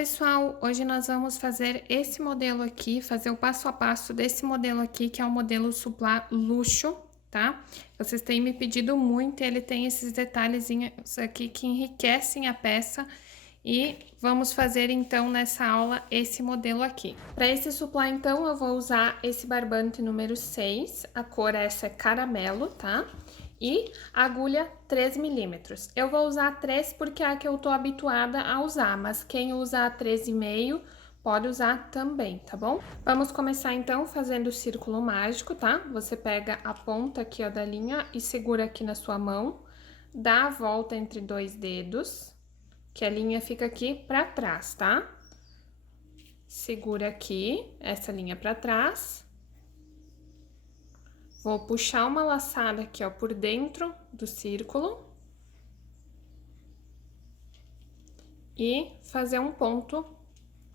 pessoal, hoje nós vamos fazer esse modelo aqui, fazer o passo a passo desse modelo aqui, que é o modelo Suplá Luxo, tá? Vocês têm me pedido muito, ele tem esses detalhezinhos aqui que enriquecem a peça e vamos fazer então nessa aula esse modelo aqui. Para esse suplá então eu vou usar esse barbante número 6, a cor essa é caramelo, tá? E agulha 3 milímetros. Eu vou usar 3 porque é a que eu tô habituada a usar, mas quem usa 3,5 pode usar também, tá bom? Vamos começar então fazendo o círculo mágico, tá? Você pega a ponta aqui, ó, da linha e segura aqui na sua mão, dá a volta entre dois dedos, que a linha fica aqui pra trás, tá? Segura aqui, essa linha pra trás. Vou puxar uma laçada aqui, ó, por dentro do círculo. E fazer um ponto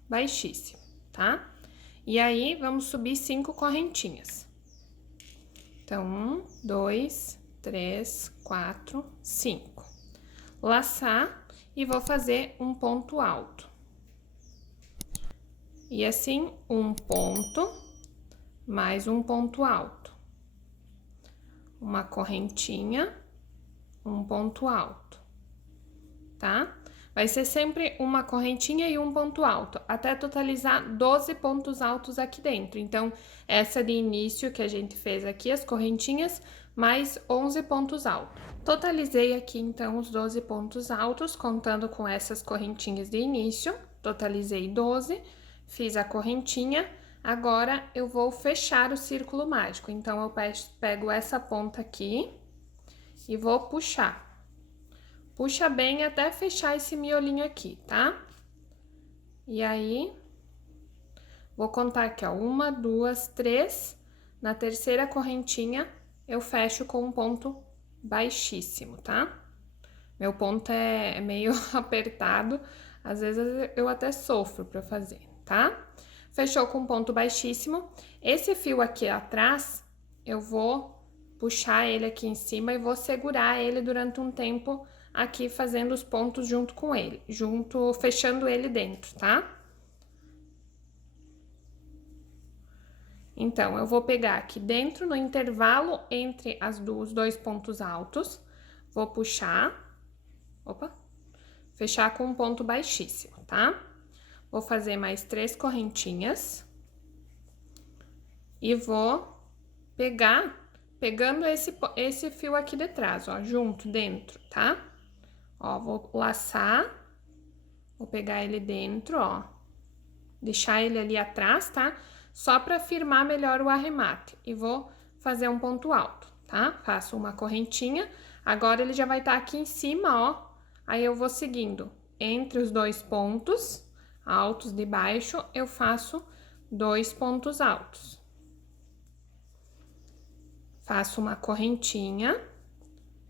baixíssimo, tá? E aí, vamos subir 5 correntinhas. Então, 1, 2, 3, 4, 5. Laçar e vou fazer um ponto alto. E assim, um ponto, mais um ponto alto. Uma correntinha, um ponto alto, tá? Vai ser sempre uma correntinha e um ponto alto, até totalizar 12 pontos altos aqui dentro. Então, essa de início que a gente fez aqui, as correntinhas, mais 11 pontos altos. Totalizei aqui, então, os 12 pontos altos, contando com essas correntinhas de início. Totalizei 12, fiz a correntinha. Agora, eu vou fechar o círculo mágico. Então, eu pego essa ponta aqui e vou puxar. Puxa bem até fechar esse miolinho aqui, tá? E aí, vou contar aqui, ó, 1, 2, 3. Na terceira correntinha, eu fecho com um ponto baixíssimo, tá? Meu ponto é meio apertado, às vezes eu até sofro pra fazer, tá? Fechou com um ponto baixíssimo. Esse fio aqui atrás, eu vou puxar ele aqui em cima e vou segurar ele durante um tempo aqui fazendo os pontos junto com ele, fechando ele dentro, tá? Então, eu vou pegar aqui dentro, no intervalo entre os dois pontos altos, vou puxar, fechar com um ponto baixíssimo, tá? Vou fazer mais 3 correntinhas e vou pegando esse fio aqui de trás, ó, junto, dentro, tá? Ó, vou laçar, vou pegar ele dentro, ó, deixar ele ali atrás, tá? Só pra firmar melhor o arremate. E vou fazer um ponto alto, tá? Faço uma correntinha, agora ele já vai estar aqui em cima, ó. Aí eu vou seguindo entre os dois pontos altos de baixo, eu faço 2 pontos altos. Faço uma correntinha.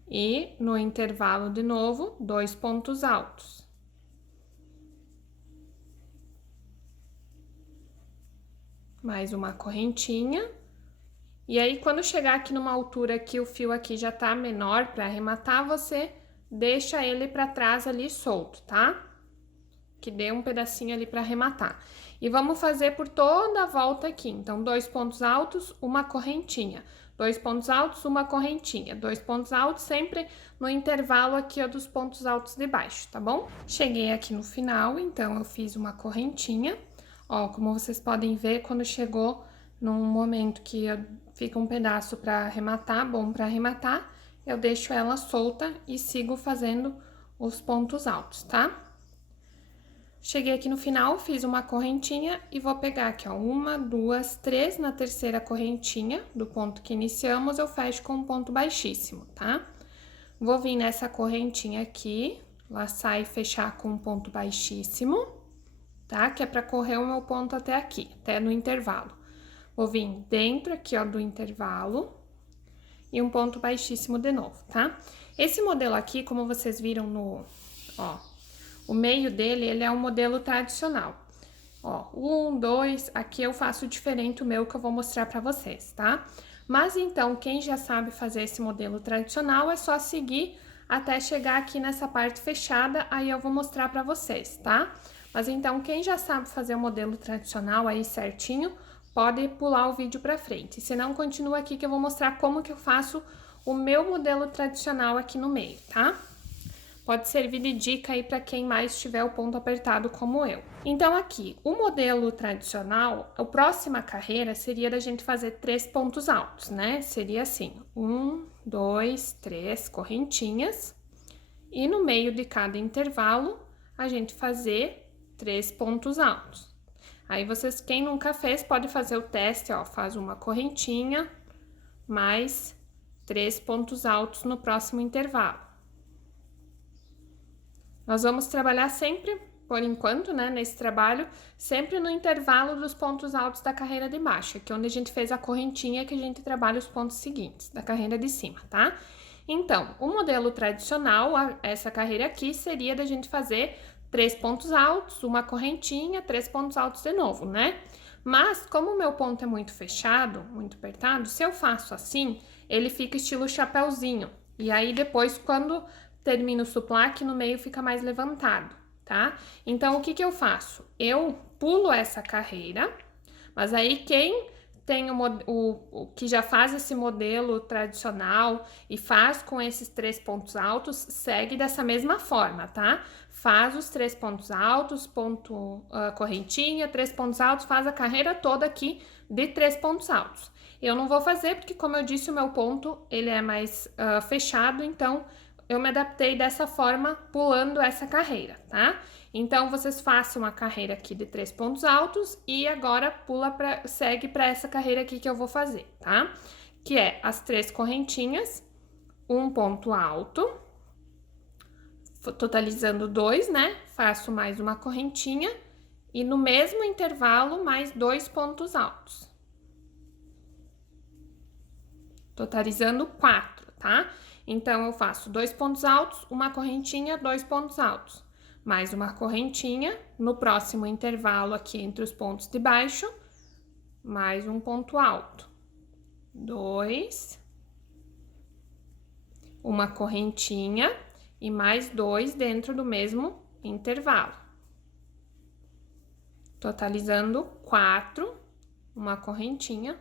E no intervalo de novo, 2 pontos altos. Mais uma correntinha. E aí, quando chegar aqui numa altura que o fio aqui já tá menor para arrematar, você deixa ele para trás ali solto, tá? Que dê um pedacinho ali para arrematar. E vamos fazer por toda a volta aqui. Então, 2 pontos altos, uma correntinha. 2 pontos altos, uma correntinha. 2 pontos altos, sempre no intervalo aqui, ó, dos pontos altos de baixo, tá bom? Cheguei aqui no final, então, eu fiz uma correntinha. Ó, como vocês podem ver, quando chegou num momento que fica um pedaço para arrematar, bom para arrematar, eu deixo ela solta e sigo fazendo os pontos altos, tá? Cheguei aqui no final, fiz uma correntinha e vou pegar aqui, ó, 1, 2, 3, na terceira correntinha do ponto que iniciamos, eu fecho com um ponto baixíssimo, tá? Vou vir nessa correntinha aqui, laçar e fechar com um ponto baixíssimo, tá? Que é pra correr o meu ponto até aqui, até no intervalo. Vou vir dentro aqui, ó, do intervalo e um ponto baixíssimo de novo, tá? Esse modelo aqui, como vocês viram o meio dele, ele é um modelo tradicional. Ó, 1, 2, aqui eu faço diferente o meu que eu vou mostrar pra vocês, tá? Mas então, quem já sabe fazer esse modelo tradicional, é só seguir até chegar aqui nessa parte fechada, aí eu vou mostrar pra vocês, tá? Mas então, quem já sabe fazer o modelo tradicional aí certinho, pode pular o vídeo pra frente. Se não, continua aqui que eu vou mostrar como que eu faço o meu modelo tradicional aqui no meio, tá? Pode servir de dica aí para quem mais tiver o ponto apertado como eu. Então aqui, o modelo tradicional, a próxima carreira seria da gente fazer 3 pontos altos, né? Seria assim, 1, 2, 3 correntinhas. E no meio de cada intervalo, a gente fazer 3 pontos altos. Aí vocês, quem nunca fez, pode fazer o teste, ó, faz uma correntinha, mais 3 pontos altos no próximo intervalo. Nós vamos trabalhar sempre, por enquanto, né, nesse trabalho, sempre no intervalo dos pontos altos da carreira de baixo, que é onde a gente fez a correntinha que a gente trabalha os pontos seguintes da carreira de cima, tá? Então, o modelo tradicional, essa carreira aqui, seria da gente fazer 3 pontos altos, uma correntinha, 3 pontos altos de novo, né? Mas, como o meu ponto é muito fechado, muito apertado, se eu faço assim, ele fica estilo chapéuzinho. E aí, depois, quando termino o suplaque, no meio fica mais levantado, tá? Então, o que que eu faço? Eu pulo essa carreira, mas aí quem tem o que já faz esse modelo tradicional e faz com esses 3 pontos altos, segue dessa mesma forma, tá? Faz os 3 pontos altos, correntinha, 3 pontos altos, faz a carreira toda aqui de 3 pontos altos. Eu não vou fazer porque, como eu disse, o meu ponto ele é mais fechado, então eu me adaptei dessa forma, pulando essa carreira, tá? Então, vocês façam a carreira aqui de 3 pontos altos e agora segue para essa carreira aqui que eu vou fazer, tá? Que é as 3 correntinhas, um ponto alto, totalizando 2, né? Faço mais uma correntinha e no mesmo intervalo, mais 2 pontos altos. Totalizando 4, tá? Então, eu faço 2 pontos altos, uma correntinha, 2 pontos altos. Mais uma correntinha, no próximo intervalo aqui entre os pontos de baixo, mais um ponto alto. 2, uma correntinha e mais 2 dentro do mesmo intervalo. Totalizando 4, uma correntinha.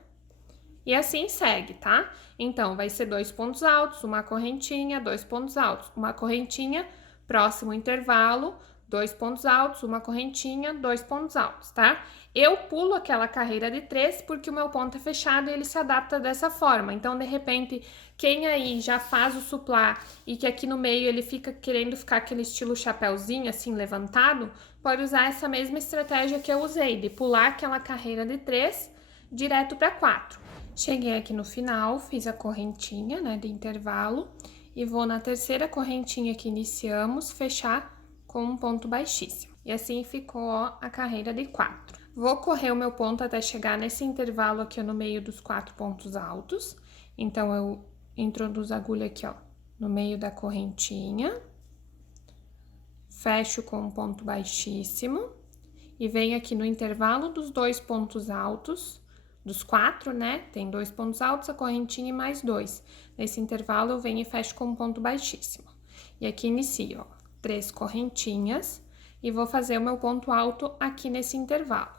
E assim segue, tá? Então, vai ser 2 pontos altos, uma correntinha, 2 pontos altos, uma correntinha, próximo intervalo, 2 pontos altos, uma correntinha, 2 pontos altos, tá? Eu pulo aquela carreira de 3 porque o meu ponto é fechado e ele se adapta dessa forma. Então, de repente, quem aí já faz o suplá e que aqui no meio ele fica querendo ficar aquele estilo chapéuzinho, assim, levantado, pode usar essa mesma estratégia que eu usei, de pular aquela carreira de 3 direto para 4. Cheguei aqui no final, fiz a correntinha, né, de intervalo, e vou na terceira correntinha que iniciamos, fechar com um ponto baixíssimo. E assim ficou, ó, a carreira de 4. Vou correr o meu ponto até chegar nesse intervalo aqui no meio dos 4 pontos altos. Então, eu introduzo a agulha aqui, ó, no meio da correntinha, fecho com um ponto baixíssimo, e venho aqui no intervalo dos 2 pontos altos, dos 4, né? Tem 2 pontos altos, a correntinha e mais 2. Nesse intervalo, eu venho e fecho com um ponto baixíssimo. E aqui inicio, ó, 3 correntinhas e vou fazer o meu ponto alto aqui nesse intervalo.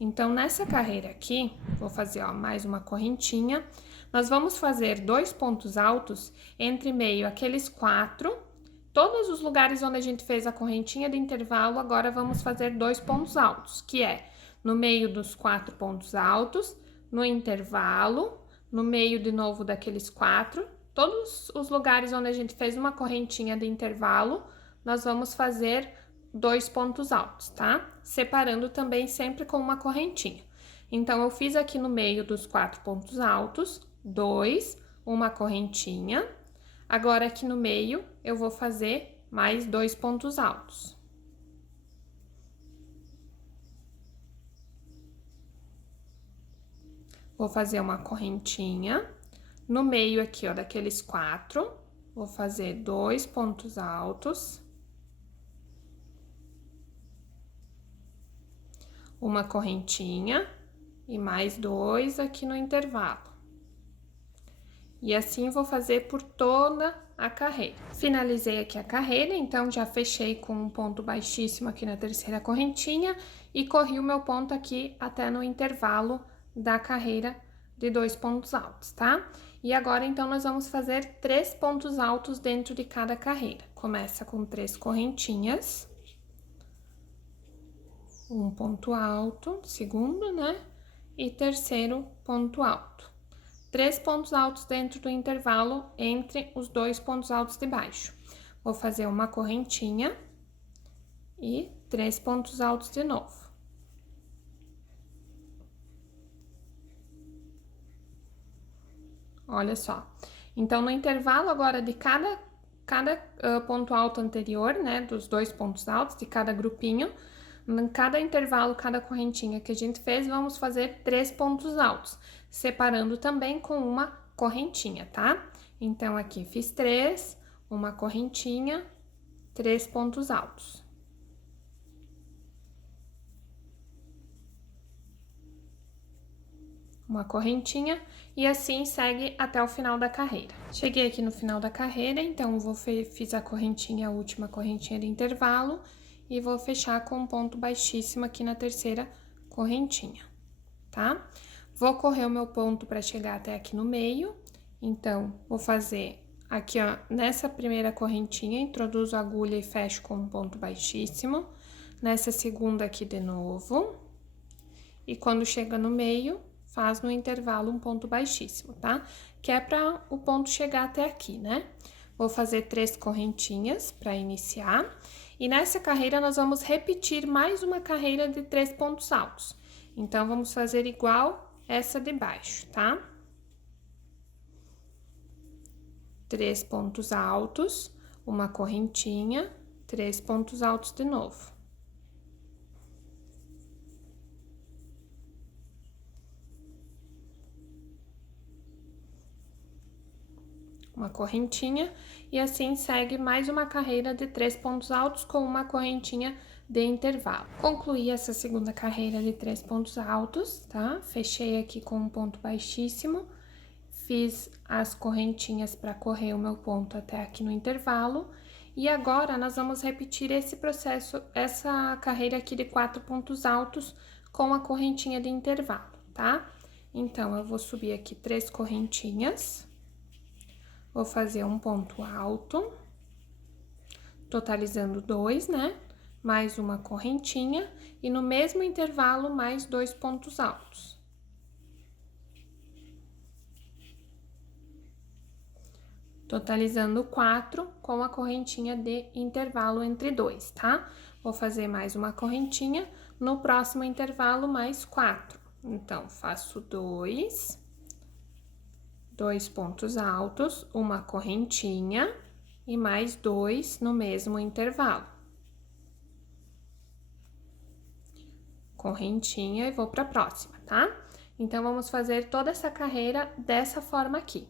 Então, nessa carreira aqui, vou fazer, ó, mais uma correntinha. Nós vamos fazer 2 pontos altos entre meio aqueles 4. Todos os lugares onde a gente fez a correntinha de intervalo, agora vamos fazer 2 pontos altos, que é no meio dos 4 pontos altos, no intervalo, no meio de novo daqueles 4, todos os lugares onde a gente fez uma correntinha de intervalo, nós vamos fazer 2 pontos altos, tá? Separando também sempre com uma correntinha. Então, eu fiz aqui no meio dos 4 pontos altos, 2, uma correntinha. Agora, aqui no meio, eu vou fazer mais 2 pontos altos. Vou fazer uma correntinha, no meio aqui, ó, daqueles 4, vou fazer 2 pontos altos, uma correntinha e mais 2 aqui no intervalo. E assim vou fazer por toda a carreira. Finalizei aqui a carreira, então já fechei com um ponto baixíssimo aqui na terceira correntinha e corri o meu ponto aqui até no intervalo da carreira de 2 pontos altos, tá? E agora, então, nós vamos fazer 3 pontos altos dentro de cada carreira. Começa com 3 correntinhas. Um ponto alto, segundo, né? E terceiro ponto alto. 3 pontos altos dentro do intervalo entre os 2 pontos altos de baixo. Vou fazer uma correntinha e 3 pontos altos de novo. Olha só. Então, no intervalo agora de cada ponto alto anterior, né, dos 2 pontos altos, de cada grupinho, em cada intervalo, cada correntinha que a gente fez, vamos fazer 3 pontos altos, separando também com uma correntinha, tá? Então, aqui fiz 3, uma correntinha, 3 pontos altos. Uma correntinha e assim segue até o final da carreira. Cheguei aqui no final da carreira, então fiz a correntinha, a última correntinha de intervalo e vou fechar com um ponto baixíssimo aqui na terceira correntinha, tá? Vou correr o meu ponto para chegar até aqui no meio, então vou fazer aqui, ó, nessa primeira correntinha, introduzo a agulha e fecho com um ponto baixíssimo, nessa segunda aqui de novo, e quando chega no meio, faz no intervalo um ponto baixíssimo, tá? Que é para o ponto chegar até aqui, né? Vou fazer 3 correntinhas para iniciar. E nessa carreira, nós vamos repetir mais uma carreira de 3 pontos altos. Então, vamos fazer igual essa de baixo, tá? 3 pontos altos, uma correntinha, 3 pontos altos de novo. Uma correntinha, e assim segue mais uma carreira de 3 pontos altos com uma correntinha de intervalo. Concluí essa segunda carreira de 3 pontos altos, tá? Fechei aqui com um ponto baixíssimo, fiz as correntinhas para correr o meu ponto até aqui no intervalo, e agora nós vamos repetir esse processo, essa carreira aqui de 4 pontos altos com a correntinha de intervalo, tá? Então, eu vou subir aqui 3 correntinhas. Vou fazer um ponto alto, totalizando 2, né? Mais uma correntinha e no mesmo intervalo mais 2 pontos altos. Totalizando 4 com a correntinha de intervalo entre 2, tá? Vou fazer mais uma correntinha, no próximo intervalo mais 4. Então, faço 2 pontos altos, uma correntinha e mais 2 no mesmo intervalo. Correntinha e vou para a próxima, tá? Então, vamos fazer toda essa carreira dessa forma aqui.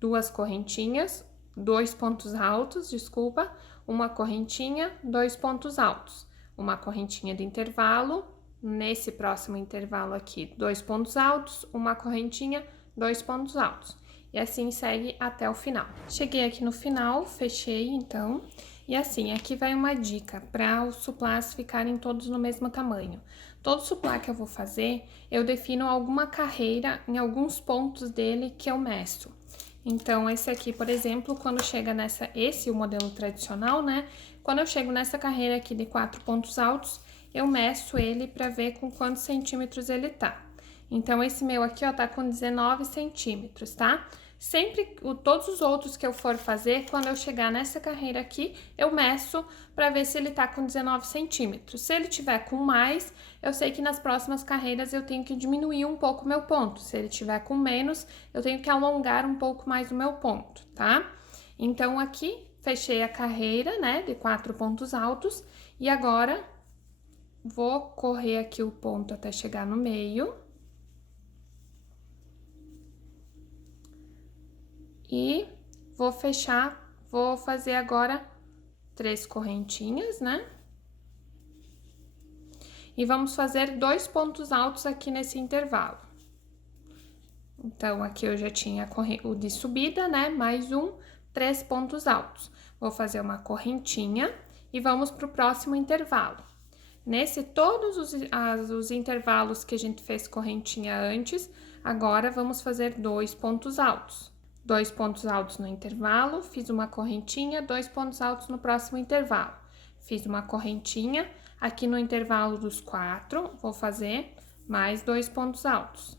2 correntinhas, 2 pontos altos, desculpa, uma correntinha, 2 pontos altos, uma correntinha de intervalo, nesse próximo intervalo aqui, 2 pontos altos, uma correntinha, 2 pontos altos. E assim segue até o final. Cheguei aqui no final, fechei então. E assim, aqui vai uma dica para os suplás ficarem todos no mesmo tamanho. Todo suplá que eu vou fazer, eu defino alguma carreira em alguns pontos dele que eu meço. Então, esse aqui, por exemplo, quando chega esse é o modelo tradicional, né? Quando eu chego nessa carreira aqui de 4 pontos altos, eu meço ele para ver com quantos centímetros ele tá. Então, esse meu aqui, ó, tá com 19 centímetros, tá? Sempre, todos os outros que eu for fazer, quando eu chegar nessa carreira aqui, eu meço pra ver se ele tá com 19 centímetros. Se ele tiver com mais, eu sei que nas próximas carreiras eu tenho que diminuir um pouco o meu ponto. Se ele tiver com menos, eu tenho que alongar um pouco mais o meu ponto, tá? Então, aqui, fechei a carreira, né, de 4 pontos altos. E agora, vou correr aqui o ponto até chegar no meio. E vou fechar, vou fazer agora 3 correntinhas, né? E vamos fazer 2 pontos altos aqui nesse intervalo. Então, aqui eu já tinha o de subida, né? Mais um, 3 pontos altos. Vou fazer uma correntinha e vamos para o próximo intervalo. Nesse, todos os intervalos que a gente fez correntinha antes, agora vamos fazer 2 pontos altos. 2 pontos altos no intervalo, fiz uma correntinha, 2 pontos altos no próximo intervalo. Fiz uma correntinha, aqui no intervalo dos 4, vou fazer mais 2 pontos altos.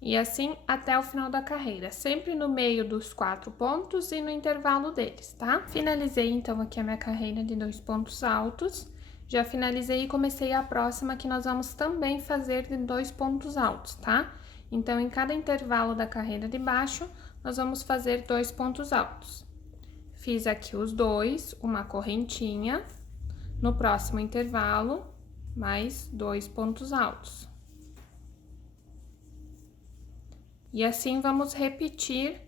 E assim até o final da carreira, sempre no meio dos 4 pontos e no intervalo deles, tá? Finalizei então aqui a minha carreira de 2 pontos altos. Já finalizei e comecei a próxima que nós vamos também fazer de 2 pontos altos, tá? Então, em cada intervalo da carreira de baixo, nós vamos fazer 2 pontos altos. Fiz aqui os 2, uma correntinha. No próximo intervalo, mais 2 pontos altos. E assim vamos repetir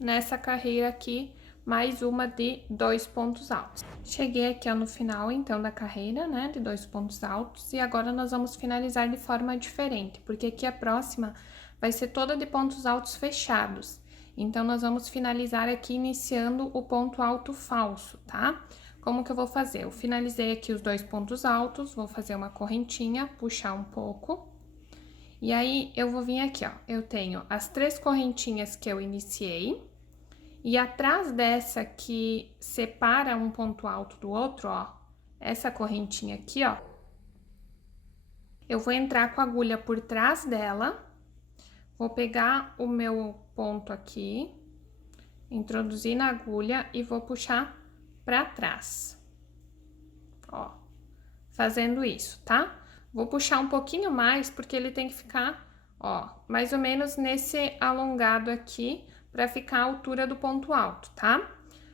nessa carreira aqui, mais uma de 2 pontos altos. Cheguei aqui ó, no final, então, da carreira, né, de 2 pontos altos, e agora nós vamos finalizar de forma diferente, porque aqui a próxima vai ser toda de pontos altos fechados. Então, nós vamos finalizar aqui iniciando o ponto alto falso, tá? Como que eu vou fazer? Eu finalizei aqui os 2 pontos altos, vou fazer uma correntinha, puxar um pouco. E aí, eu vou vir aqui, ó, eu tenho as 3 correntinhas que eu iniciei, e atrás dessa que separa um ponto alto do outro, ó, essa correntinha aqui, ó, eu vou entrar com a agulha por trás dela, vou pegar o meu ponto aqui, introduzir na agulha e vou puxar pra trás, ó, fazendo isso, tá? Vou puxar um pouquinho mais, porque ele tem que ficar, ó, mais ou menos nesse alongado aqui, pra ficar a altura do ponto alto, tá?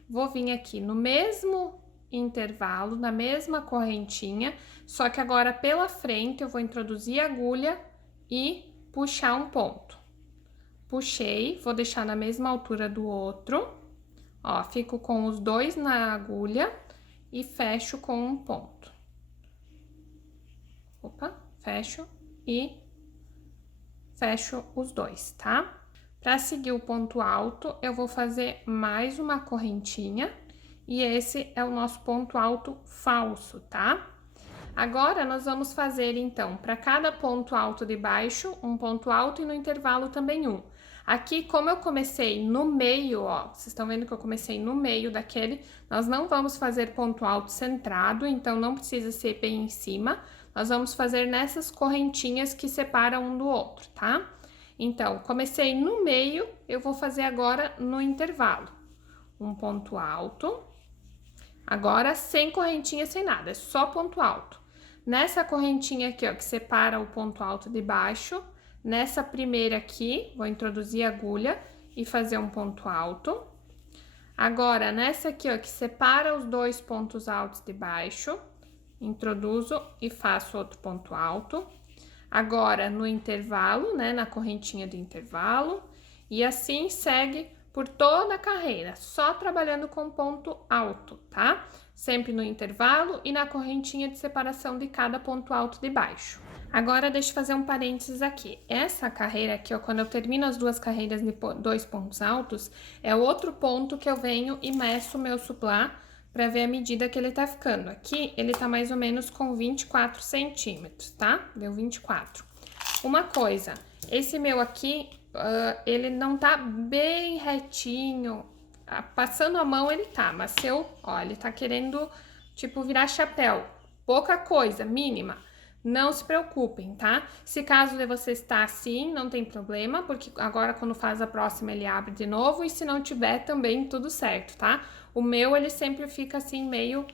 Vou vir aqui no mesmo intervalo, na mesma correntinha, só que agora pela frente eu vou introduzir a agulha e puxar um ponto. Puxei, vou deixar na mesma altura do outro, ó, fico com os 2 na agulha e fecho com um ponto. Opa, fecho e fecho os 2, tá? Para seguir o ponto alto, eu vou fazer mais uma correntinha e esse é o nosso ponto alto falso, tá? Agora, nós vamos fazer, então, para cada ponto alto de baixo, um ponto alto e no intervalo também um. Aqui, como eu comecei no meio, ó, vocês estão vendo que eu comecei no meio daquele, nós não vamos fazer ponto alto centrado, então não precisa ser bem em cima. Nós vamos fazer nessas correntinhas que separam um do outro, tá? Então, comecei no meio, eu vou fazer agora no intervalo. Um ponto alto. Agora, sem correntinha, sem nada, é só ponto alto. Nessa correntinha aqui, ó, que separa o ponto alto de baixo, nessa primeira aqui, vou introduzir a agulha e fazer um ponto alto. Agora, nessa aqui, ó, que separa os 2 pontos altos de baixo, introduzo e faço outro ponto alto. Agora, no intervalo, né, na correntinha do intervalo, e assim segue por toda a carreira, só trabalhando com ponto alto, tá? Sempre no intervalo e na correntinha de separação de cada ponto alto de baixo. Agora, deixa eu fazer um parênteses aqui. Essa carreira aqui, ó, quando eu termino as 2 carreiras de 2 pontos altos, é outro ponto que eu venho e meço o meu suplá para ver a medida que ele tá ficando. Aqui, ele tá mais ou menos com 24 centímetros, tá? Deu 24. Uma coisa, esse meu aqui, ele não tá bem retinho. Passando a mão, ele tá, mas se eu, ó, ele tá querendo, tipo, virar chapéu. Pouca coisa, mínima. Não se preocupem, tá? Se caso de você estar assim, não tem problema, porque agora quando faz a próxima ele abre de novo, e se não tiver também tudo certo, tá? O meu ele sempre fica assim meio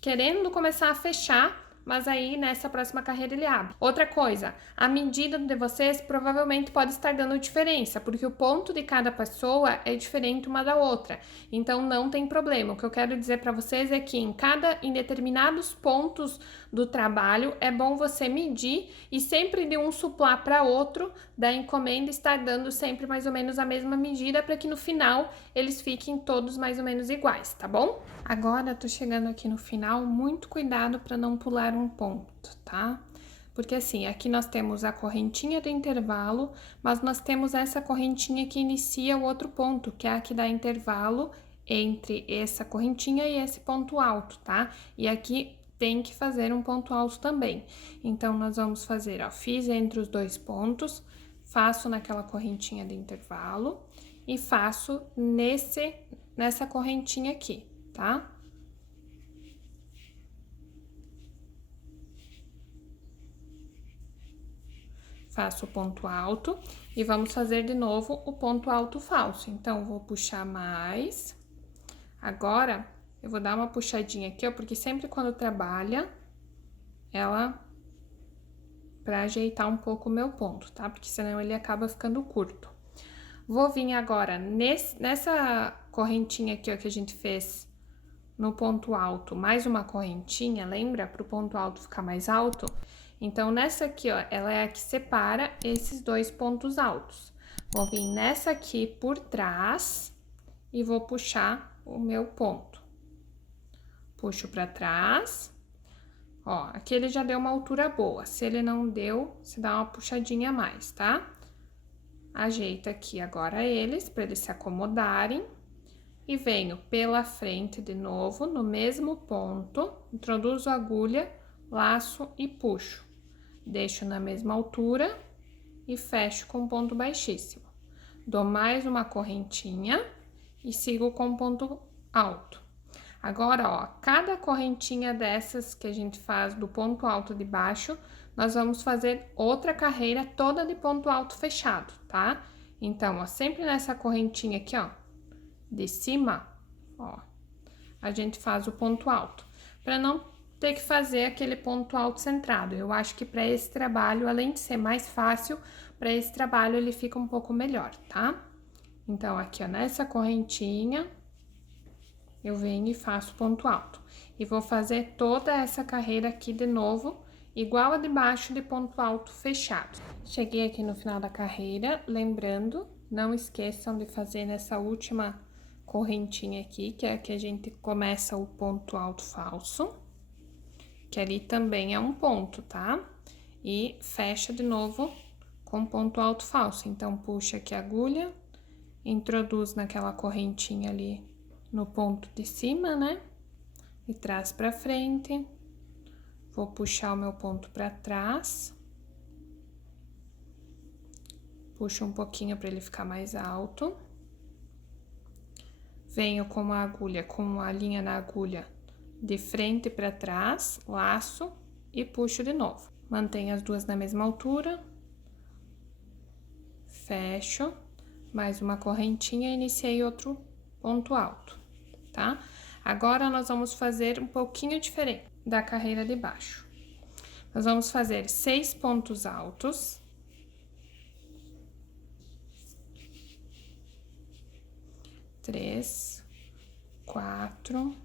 querendo começar a fechar, mas aí nessa próxima carreira ele abre. Outra coisa, a medida de vocês provavelmente pode estar dando diferença, porque o ponto de cada pessoa é diferente uma da outra, então não tem problema. O que eu quero dizer para vocês é que em determinados pontos do trabalho é bom você medir e sempre de um suplá para outro da encomenda estar dando sempre mais ou menos a mesma medida para que no final eles fiquem todos mais ou menos iguais, tá bom? Agora tô chegando aqui no final, muito cuidado para não pular um ponto, tá? Porque assim, aqui nós temos a correntinha do intervalo, mas nós temos essa correntinha que inicia o outro ponto, que é a que dá intervalo entre essa correntinha e esse ponto alto, tá? E aqui tem que fazer um ponto alto também. Então, nós vamos fazer, ó, fiz entre os dois pontos, faço naquela correntinha de intervalo e faço nessa correntinha aqui, tá? Faço o ponto alto e vamos fazer de novo o ponto alto falso. Então, vou puxar mais. Agora, eu vou dar uma puxadinha aqui, ó, porque sempre quando trabalha, pra ajeitar um pouco o meu ponto, tá? Porque senão ele acaba ficando curto. Vou vir agora nessa correntinha aqui, ó, que a gente fez no ponto alto, mais uma correntinha, lembra? Para o ponto alto ficar mais alto. Então, nessa aqui, ó, ela é a que separa esses dois pontos altos. Vou vir nessa aqui por trás e vou puxar o meu ponto. Puxo para trás. Ó, aqui ele já deu uma altura boa. Se ele não deu, você dá uma puxadinha a mais, tá? Ajeita aqui agora eles, para eles se acomodarem. E venho pela frente de novo, no mesmo ponto, introduzo a agulha, laço e puxo. Deixo na mesma altura e fecho com ponto baixíssimo. Dou mais uma correntinha e sigo com ponto alto. Agora, ó, cada correntinha dessas que a gente faz do ponto alto de baixo, nós vamos fazer outra carreira toda de ponto alto fechado, tá? Então, ó, sempre nessa correntinha aqui, ó, de cima, ó, a gente faz o ponto alto, para não ter que fazer aquele ponto alto centrado. Eu acho que para esse trabalho, além de ser mais fácil, para esse trabalho ele fica um pouco melhor, tá? Então, aqui, ó, nessa correntinha, eu venho e faço ponto alto. E vou fazer toda essa carreira aqui de novo, igual a de baixo de ponto alto fechado. Cheguei aqui no final da carreira, lembrando, não esqueçam de fazer nessa última correntinha aqui, que é a que a gente começa o ponto alto falso, que ali também é um ponto, tá? E fecha de novo com ponto alto falso. Então, puxa aqui a agulha, introduz naquela correntinha ali no ponto de cima, né? E traz pra frente. Vou puxar o meu ponto pra trás. Puxo um pouquinho pra ele ficar mais alto. Venho com a agulha, com a linha na agulha de frente para trás, laço e puxo de novo. Mantenho as duas na mesma altura. Fecho, mais uma correntinha e iniciei outro ponto alto, tá? Agora, nós vamos fazer um pouquinho diferente da carreira de baixo. Nós vamos fazer 6 pontos altos. Três, 4,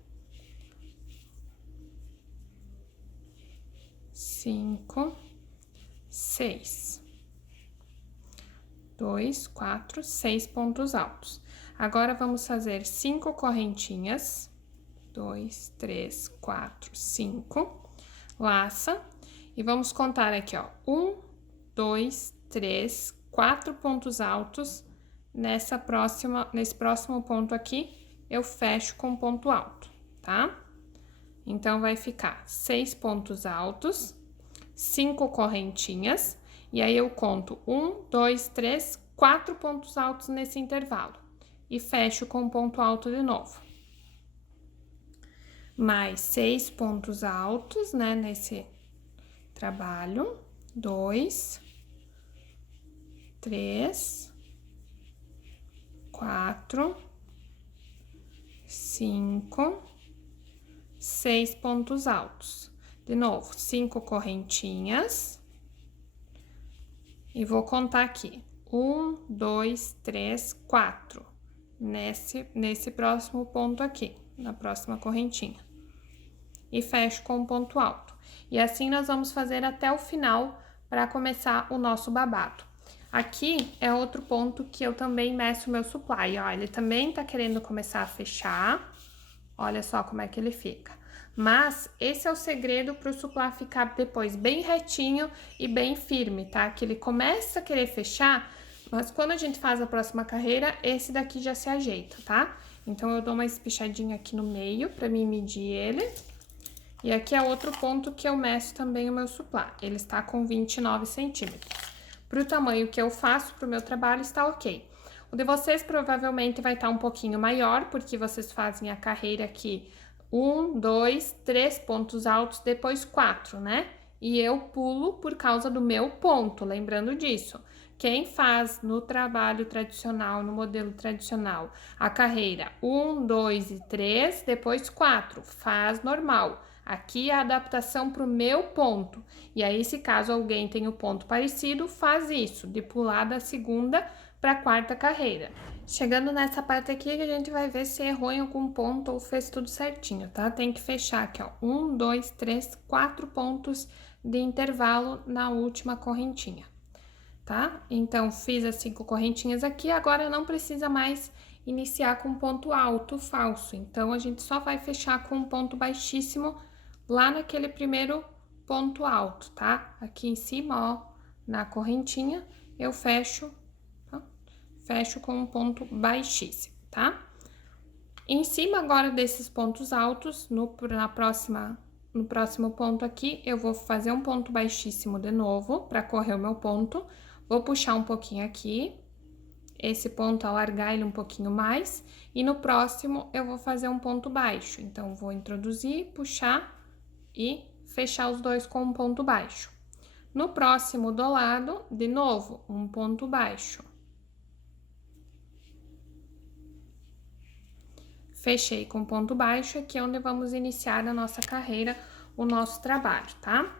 5, 6. 2, 4, 6 pontos altos. Agora, vamos fazer 5 correntinhas. 2, 3, 4, 5. Laça. E vamos contar aqui, ó. 1, 2, 3, 4 pontos altos. Nesse próximo ponto aqui, eu fecho com ponto alto, tá? Então, vai ficar 6 pontos altos, 5 correntinhas, e aí eu conto 1, 2, 3, 4 pontos altos nesse intervalo. E fecho com ponto alto de novo. Mais 6 pontos altos, né, nesse trabalho. 2, 3... 4, 5, 6 pontos altos. De novo, 5 correntinhas. E vou contar aqui. 1, 2, 3, 4. Nesse próximo ponto aqui, na próxima correntinha. E fecho com um ponto alto. E assim nós vamos fazer até o final para começar o nosso babado. Aqui é outro ponto que eu também meço o meu supply, ó, ele também tá querendo começar a fechar, Olha só como é que ele fica. Mas esse é o segredo para o suplá ficar depois bem retinho e bem firme, tá? Que ele começa a querer fechar, mas quando a gente faz a próxima carreira, esse daqui já se ajeita, tá? Então, eu dou uma espichadinha aqui no meio para mim medir ele. E aqui é outro ponto que eu meço também o meu suplá. Ele está com 29 centímetros. Para o tamanho que eu faço para o meu trabalho, está ok. O de vocês provavelmente vai estar um pouquinho maior, porque vocês fazem a carreira aqui 1, 2, 3 pontos altos, depois 4, né? E eu pulo por causa do meu ponto, lembrando disso. Quem faz no trabalho tradicional, no modelo tradicional, a carreira 1, 2 e 3, depois 4, faz normal. Aqui é a adaptação para o meu ponto. E aí, se caso alguém tem o ponto parecido, faz isso, de pular da segunda para a quarta carreira. Chegando nessa parte aqui, a gente vai ver se errou em algum ponto ou fez tudo certinho, tá? Tem que fechar aqui, ó, 1, 2, 3, 4 pontos de intervalo na última correntinha, tá? Então, fiz as 5 correntinhas aqui, agora não precisa mais iniciar com ponto alto falso. Então, a gente só vai fechar com um ponto baixíssimo lá naquele primeiro ponto alto, tá? Aqui em cima, ó, na correntinha, eu fecho com um ponto baixíssimo, tá? Em cima agora desses pontos altos, no próximo ponto aqui, eu vou fazer um ponto baixíssimo de novo, para correr o meu ponto. Vou puxar um pouquinho aqui, esse ponto alargar ele um pouquinho mais, e no próximo eu vou fazer um ponto baixo. Então, vou introduzir, puxar e fechar os dois com um ponto baixo. No próximo do lado, de novo, um ponto baixo. Fechei com ponto baixo, aqui é onde vamos iniciar a nossa carreira, o nosso trabalho, tá?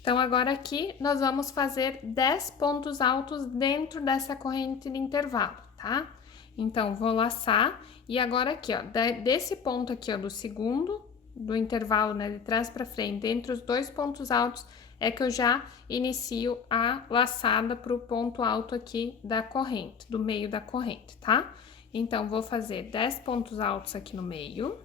Então, agora aqui, nós vamos fazer 10 pontos altos dentro dessa corrente de intervalo, tá? Então, vou laçar, e agora aqui, ó, desse ponto aqui, ó, do segundo, do intervalo, né, de trás para frente, entre os dois pontos altos, é que eu já inicio a laçada pro ponto alto aqui da corrente, do meio da corrente, tá? Então, vou fazer 10 pontos altos aqui no meio.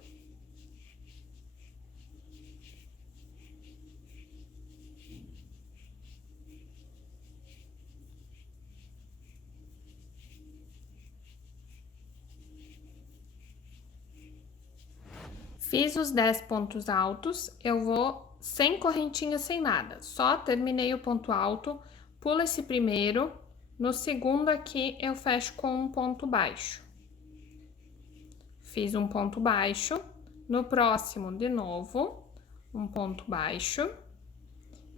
Fiz os 10 pontos altos, eu vou sem correntinha, sem nada. Só terminei o ponto alto, pulo esse primeiro, no segundo aqui eu fecho com um ponto baixo. Fiz um ponto baixo, no próximo, de novo, um ponto baixo,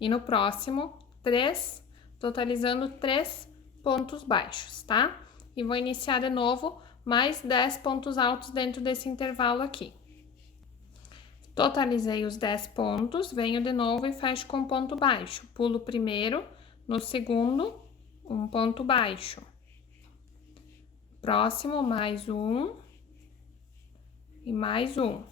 e no próximo, 3, totalizando 3 pontos baixos, tá? E vou iniciar de novo mais 10 pontos altos dentro desse intervalo aqui. Totalizei os 10 pontos, venho de novo e fecho com ponto baixo. Pulo o primeiro, no segundo, um ponto baixo. Próximo, mais um. E mais um.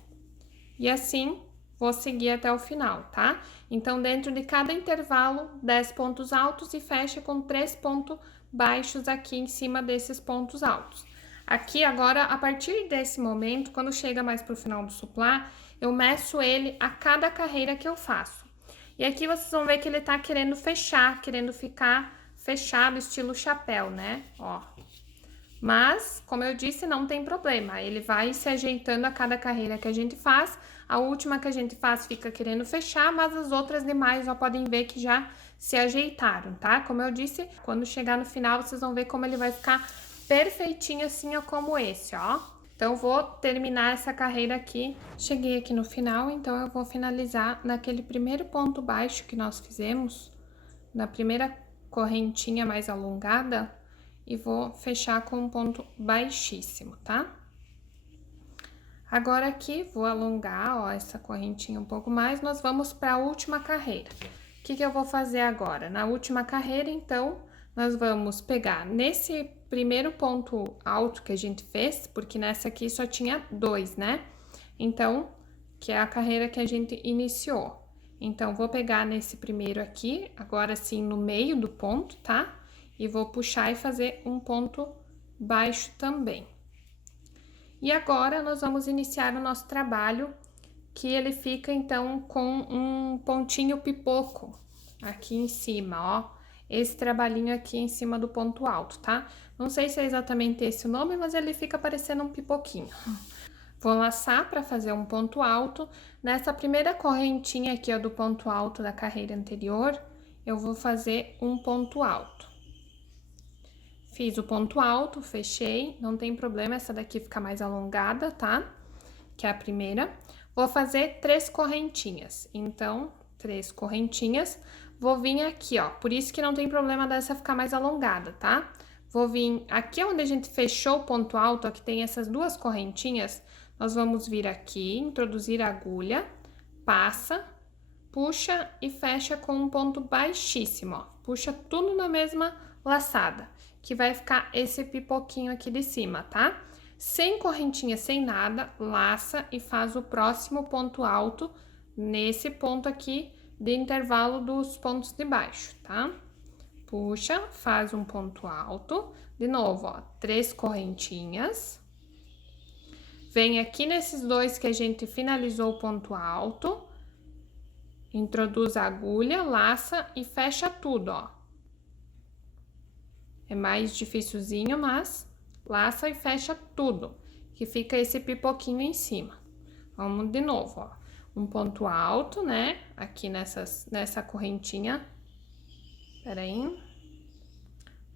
E assim, vou seguir até o final, tá? Então, dentro de cada intervalo, 10 pontos altos e fecha com 3 pontos baixos aqui em cima desses pontos altos. Aqui, agora, a partir desse momento, quando chega mais pro final do suplá, eu meço ele a cada carreira que eu faço. E aqui vocês vão ver que ele tá querendo fechar, querendo ficar fechado, estilo chapéu, né? Ó. Mas, como eu disse, não tem problema. Ele vai se ajeitando a cada carreira que a gente faz. A última que a gente faz fica querendo fechar, mas as outras demais, ó, podem ver que já se ajeitaram, tá? Como eu disse, quando chegar no final, vocês vão ver como ele vai ficar perfeitinho assim, ó, como esse, ó. Então, vou terminar essa carreira aqui. Cheguei aqui no final, então eu vou finalizar naquele primeiro ponto baixo que nós fizemos, na primeira correntinha mais alongada, e vou fechar com um ponto baixíssimo, tá? Agora aqui, vou alongar, ó, essa correntinha um pouco mais, nós vamos para a última carreira. O que eu vou fazer agora? Na última carreira, então, nós vamos pegar nesse primeiro ponto alto que a gente fez, porque nessa aqui só tinha 2, né? Então, que é a carreira que a gente iniciou. Então, vou pegar nesse primeiro aqui, agora sim no meio do ponto, tá? E vou puxar e fazer um ponto baixo também. E agora, nós vamos iniciar o nosso trabalho, que ele fica, então, com um pontinho pipoco aqui em cima, ó. Esse trabalhinho aqui em cima do ponto alto, tá? Não sei se é exatamente esse o nome, mas ele fica parecendo um pipoquinho. Vou laçar para fazer um ponto alto. Nessa primeira correntinha aqui, ó, do ponto alto da carreira anterior, eu vou fazer um ponto alto. Fiz o ponto alto, fechei, não tem problema, essa daqui fica mais alongada, tá? Que é a primeira. Vou fazer 3 correntinhas, então, 3 correntinhas. Vou vir aqui, ó, por isso que não tem problema dessa ficar mais alongada, tá? Vou vir aqui onde a gente fechou o ponto alto, ó, que tem essas 2 correntinhas, nós vamos vir aqui, introduzir a agulha, passa, puxa e fecha com um ponto baixíssimo, ó. Puxa tudo na mesma laçada, que vai ficar esse pipoquinho aqui de cima, tá? Sem correntinha, sem nada, laça e faz o próximo ponto alto nesse ponto aqui de intervalo dos pontos de baixo, tá? Puxa, faz um ponto alto, de novo, ó, 3 correntinhas. Vem aqui nesses 2 que a gente finalizou o ponto alto, introduz a agulha, laça e fecha tudo, ó. É mais dificilzinho, mas laça e fecha tudo, que fica esse pipoquinho em cima. Vamos de novo, ó. Um ponto alto, né? Aqui nessa correntinha. Peraí.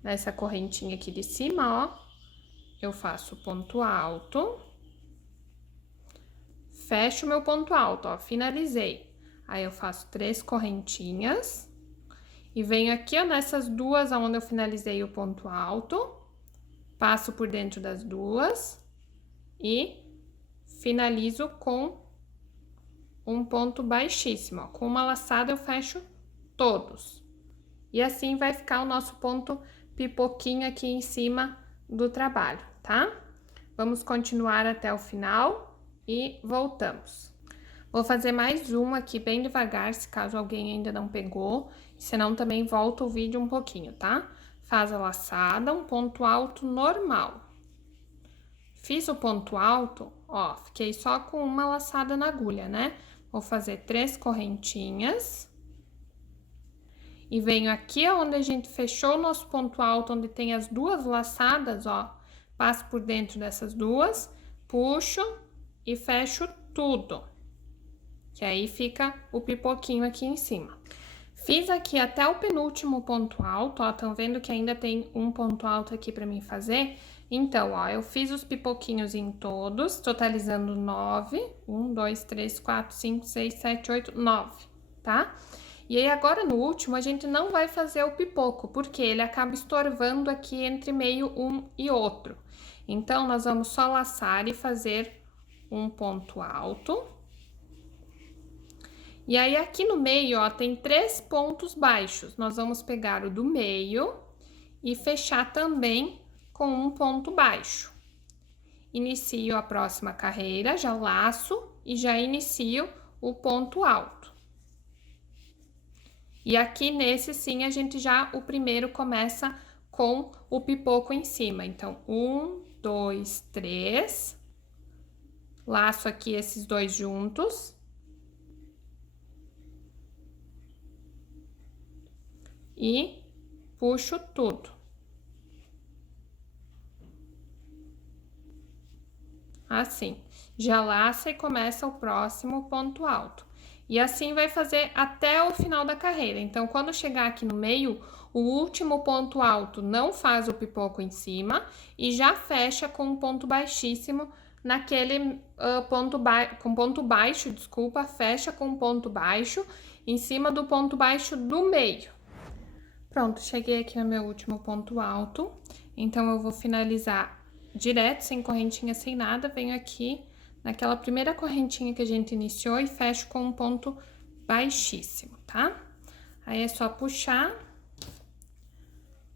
Nessa correntinha aqui de cima, ó. Eu faço ponto alto. Fecho o meu ponto alto, ó. Finalizei. Aí, eu faço 3 correntinhas. E venho aqui, ó, nessas 2 onde eu finalizei o ponto alto. Passo por dentro das 2. E finalizo com um ponto baixíssimo, ó. Com uma laçada eu fecho todos. E assim vai ficar o nosso ponto pipoquinho aqui em cima do trabalho, tá? Vamos continuar até o final e voltamos. Vou fazer mais uma aqui bem devagar, se caso alguém ainda não pegou, senão também volta o vídeo um pouquinho, tá? Faz a laçada, um ponto alto normal. Fiz o ponto alto, ó, fiquei só com uma laçada na agulha, né? Vou fazer 3 correntinhas. E venho aqui onde a gente fechou o nosso ponto alto, onde tem as 2 laçadas, ó. Passo por dentro dessas 2, puxo e fecho tudo. Que aí fica o pipoquinho aqui em cima. Fiz aqui até o penúltimo ponto alto, ó. Estão vendo que ainda tem um ponto alto aqui pra mim fazer? Então, ó, eu fiz os pipoquinhos em todos, totalizando 9. 1, 2, 3, 4, 5, 6, 7, 8, 9, tá? E aí, agora no último, a gente não vai fazer o pipoco, porque ele acaba estorvando aqui entre meio um e outro. Então, nós vamos só laçar e fazer um ponto alto. E aí, aqui no meio, ó, tem 3 pontos baixos. Nós vamos pegar o do meio e fechar também com um ponto baixo. Inicio a próxima carreira, já laço e já inicio o ponto alto. E aqui nesse sim, a gente já, o primeiro começa com o pipoco em cima. Então, 1, 2, 3. Laço aqui esses 2 juntos. E puxo tudo. Assim, já laça e começa o próximo ponto alto. E assim vai fazer até o final da carreira. Então, quando chegar aqui no meio, o último ponto alto não faz o pipoco em cima e já fecha com um ponto baixíssimo naquele ponto baixo, desculpa, fecha com um ponto baixo em cima do ponto baixo do meio. Pronto, cheguei aqui no meu último ponto alto. Então, eu vou finalizar direto, sem correntinha, sem nada. Venho aqui naquela primeira correntinha que a gente iniciou e fecho com um ponto baixíssimo, tá? Aí, é só puxar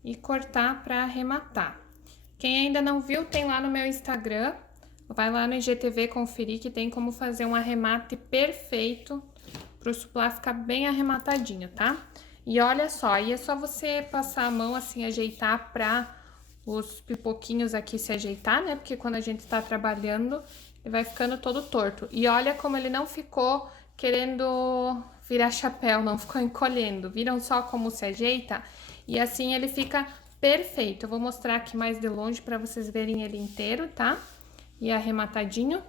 e cortar pra arrematar. Quem ainda não viu, tem lá no meu Instagram. Vai lá no IGTV conferir que tem como fazer um arremate perfeito pro suplá ficar bem arrematadinho, tá? E olha só, aí é só você passar a mão assim, ajeitar pra os pipoquinhos aqui se ajeitar, né? Porque quando a gente tá trabalhando, ele vai ficando todo torto. E olha como ele não ficou querendo virar chapéu, não ficou encolhendo. Viram só como se ajeita? E assim ele fica perfeito. Eu vou mostrar aqui mais de longe para vocês verem ele inteiro, tá? E arrematadinho.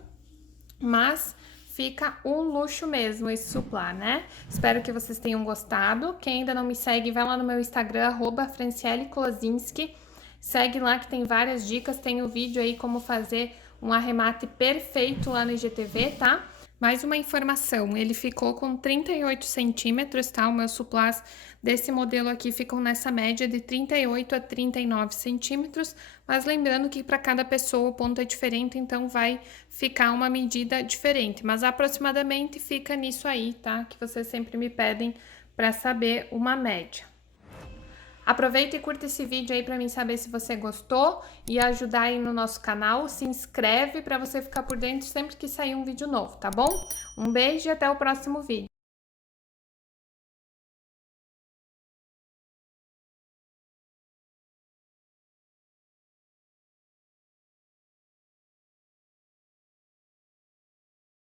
Mas fica um luxo mesmo esse suplá, né? Espero que vocês tenham gostado. Quem ainda não me segue, vai lá no meu Instagram, @franciele_kozinski. Segue lá que tem várias dicas, tem o vídeo aí como fazer um arremate perfeito lá no IGTV, tá? Mais uma informação, ele ficou com 38 centímetros, tá? Os meus suplás desse modelo aqui ficam nessa média de 38 a 39 centímetros, mas lembrando que para cada pessoa o ponto é diferente, então vai ficar uma medida diferente, mas aproximadamente fica nisso aí, tá? Que vocês sempre me pedem para saber uma média. Aproveita e curta esse vídeo aí para mim saber se você gostou e ajudar aí no nosso canal. Se inscreve para você ficar por dentro sempre que sair um vídeo novo, tá bom? Um beijo e até o próximo vídeo.